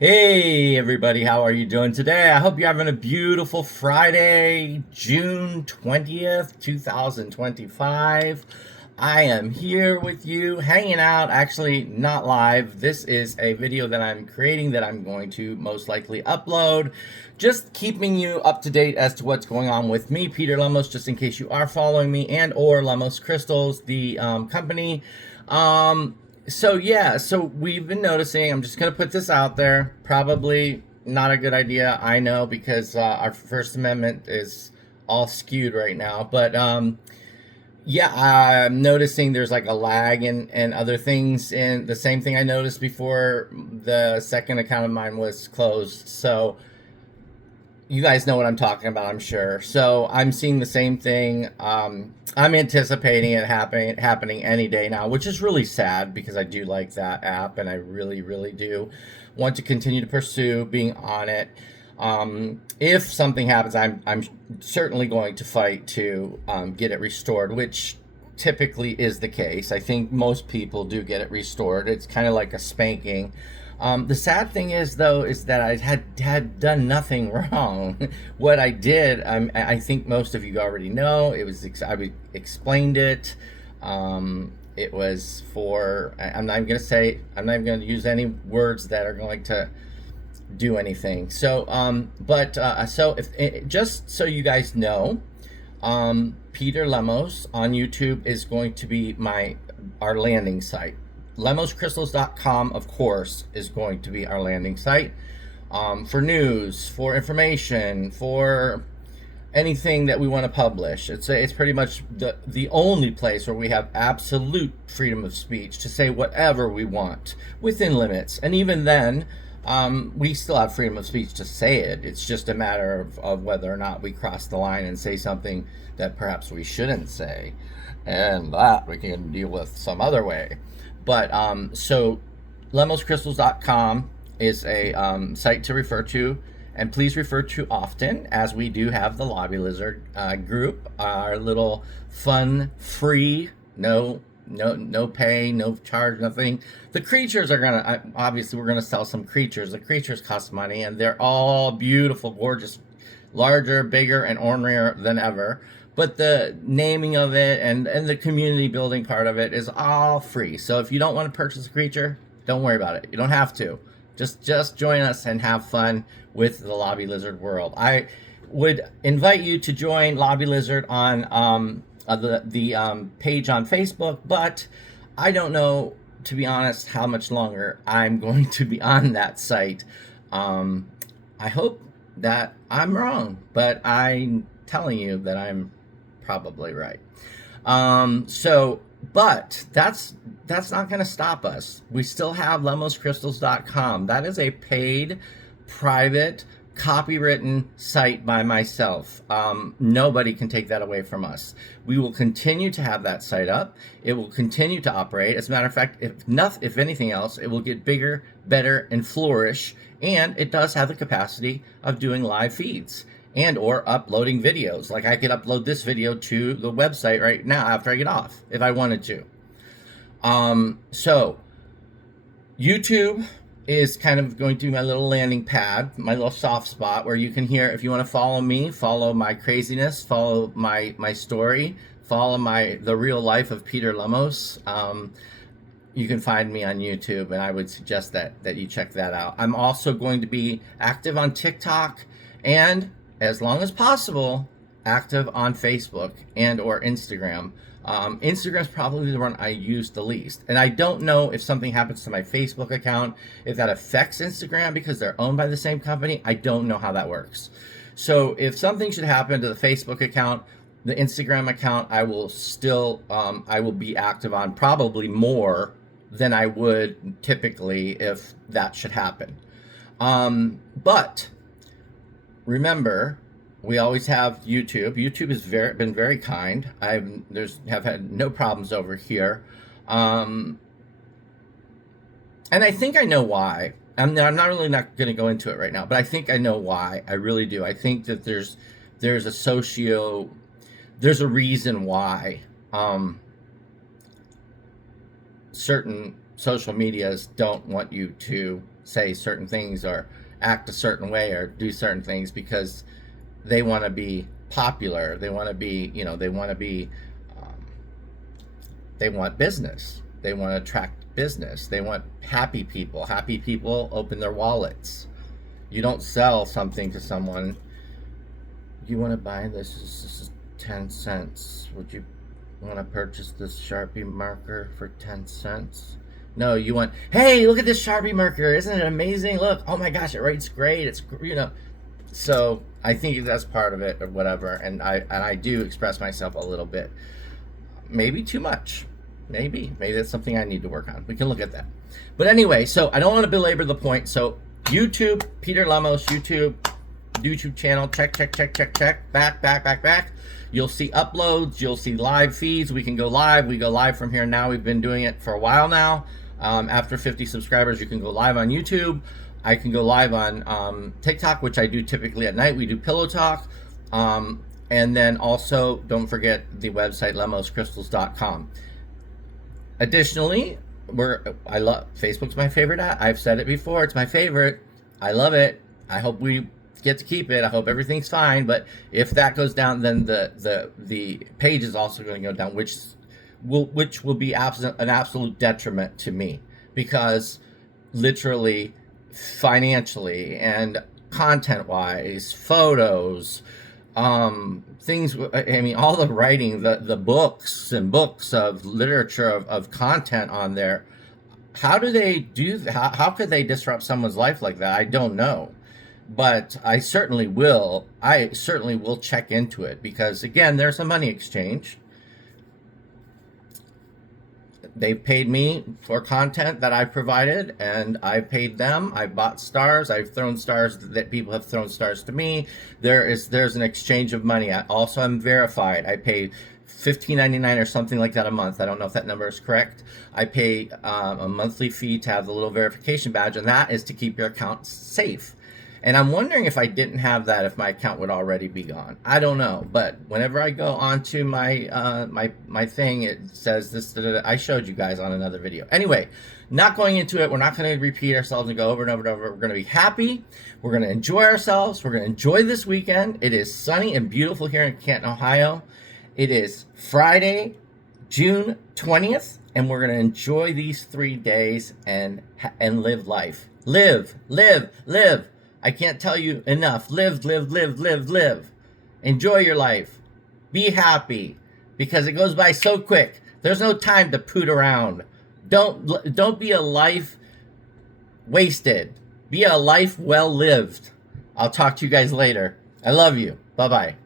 Hey everybody, how are you doing today? I hope you're having a beautiful Friday, June 20th, 2025. I am here with you, hanging out, actually not live. This is a video that I'm creating that I'm going to most likely upload. Just keeping you up to date as to what's going on with me, Peter Lemos, just in case you are following me, and or Lemos Crystals, the company. So we've been noticing. I'm just gonna put this out there. Probably not a good idea, I know, because our First Amendment is all skewed right now. But yeah, I'm noticing there's like a lag and other things. And the same thing I noticed before the second account of mine was closed. So you guys know what I'm talking about, I'm sure. So I'm seeing the same thing. I'm anticipating it happening any day now, which is really sad because I do like that app and I really, really do want to continue to pursue being on it. If something happens, I'm certainly going to fight to get it restored, which typically is the case. I think most people do get it restored. It's kind of like a spanking. The sad thing is, though, is that I had done nothing wrong. What I did, I think most of you already know. It was I explained it. It was for. I'm not even gonna say. I'm not even gonna use any words that are going to do anything. So, so if just so you guys know, Peter Lemos on YouTube is going to be our landing site. LemosCrystals.com, of course, is going to be our landing site for news, for information, for anything that we want to publish. It's pretty much the only place where we have absolute freedom of speech to say whatever we want within limits. And even then, we still have freedom of speech to say it. It's just a matter of whether or not we cross the line and say something that perhaps we shouldn't say, and that we can deal with some other way. But so lemoscrystals.com is a site to refer to, and please refer to often, as we do have the Lobby Lizard group, our little fun, free, no pay, no charge, nothing. The creatures are gonna obviously we're gonna sell some creatures. The creatures cost money, and they're all beautiful, gorgeous, larger, bigger, and ornerier than ever. But the naming of it and the community building part of it is all free. So if you don't want to purchase a creature, don't worry about it. You don't have to. Just join us and have fun with the Lobby Lizard world. I would invite you to join Lobby Lizard on the page on Facebook, but I don't know, to be honest, how much longer I'm going to be on that site. I hope that I'm wrong, but I'm telling you that I'm probably right. But that's not going to stop us. We still have lemoscrystals.com. That is a paid, private, copywritten site by myself. Nobody can take that away from us. We will continue to have that site up. It will continue to operate. As a matter of fact, if anything else, it will get bigger, better, and flourish. And it does have the capacity of doing live feeds and or uploading videos. Like I could upload this video to the website right now after I get off if I wanted to. So YouTube is kind of going to be my little landing pad, my little soft spot where you can hear, if you want to follow me, follow my craziness, follow my story, follow the real life of Peter Lemos. You can find me on YouTube, and I would suggest that you check that out. I'm also going to be active on TikTok, and as long as possible, active on Facebook and or Instagram. Instagram's probably the one I use the least. And I don't know if something happens to my Facebook account, if that affects Instagram because they're owned by the same company. I don't know how that works. So if something should happen to the Facebook account, the Instagram account, I will be active on probably more than I would typically if that should happen. But remember, we always have YouTube. YouTube has been very kind. Have had no problems over here, and I think I know why. I'm not really not going to go into it right now, but I think I know why. I really do. I think that there's a reason why certain social medias don't want you to say certain things or act a certain way or do certain things because they want to be popular. They want to be, they want business. They want to attract business. They want happy people. Happy people open their wallets. You don't sell something to someone. You want to buy this? This is 10 cents. Would you want to purchase this Sharpie marker for 10 cents? No, you want, hey, look at this Sharpie marker. Isn't it amazing? Look, oh my gosh, it writes great. It's, So I think that's part of it or whatever. And I do express myself a little bit, maybe too much. Maybe that's something I need to work on. We can look at that. But anyway, so I don't want to belabor the point. So YouTube, Peter Lemos, YouTube channel, check, back. You'll see uploads, you'll see live feeds. We can go live. We go live from here now. We've been doing it for a while now. After 50 subscribers, you can go live on YouTube. I can go live on TikTok, which I do typically at night. We do Pillow Talk. And then also, don't forget the website, lemoscrystals.com. Additionally, I love Facebook's my favorite app. I've said it before. It's my favorite. I love it. I hope we get to keep it. I hope everything's fine. But if that goes down, then the page is also going to go down, which will be an absolute detriment to me, because literally, financially and content-wise, photos, things, I mean, all the writing, the books of literature, of content on there, how do they do that? How could they disrupt someone's life like that? I don't know. But I certainly will check into it, because again, there's a money exchange. They've paid me for content that I provided, and I paid them. I bought stars. I've thrown stars that people have thrown stars to me. There's an exchange of money. I also am verified. I pay $15.99 or something like that a month. I don't know if that number is correct. I pay a monthly fee to have the little verification badge, and that is to keep your account safe. And I'm wondering, if I didn't have that, if my account would already be gone. I don't know. But whenever I go onto my my thing, it says this. I showed you guys on another video. Anyway, not going into it. We're not going to repeat ourselves and go over and over and over. We're going to be happy. We're going to enjoy ourselves. We're going to enjoy this weekend. It is sunny and beautiful here in Canton, Ohio. It is Friday, June 20th, and we're going to enjoy these 3 days and live life. Live. I can't tell you enough. Live. Enjoy your life. Be happy, because it goes by so quick. There's no time to poot around. Don't be a life wasted. Be a life well lived. I'll talk to you guys later. I love you. Bye-bye.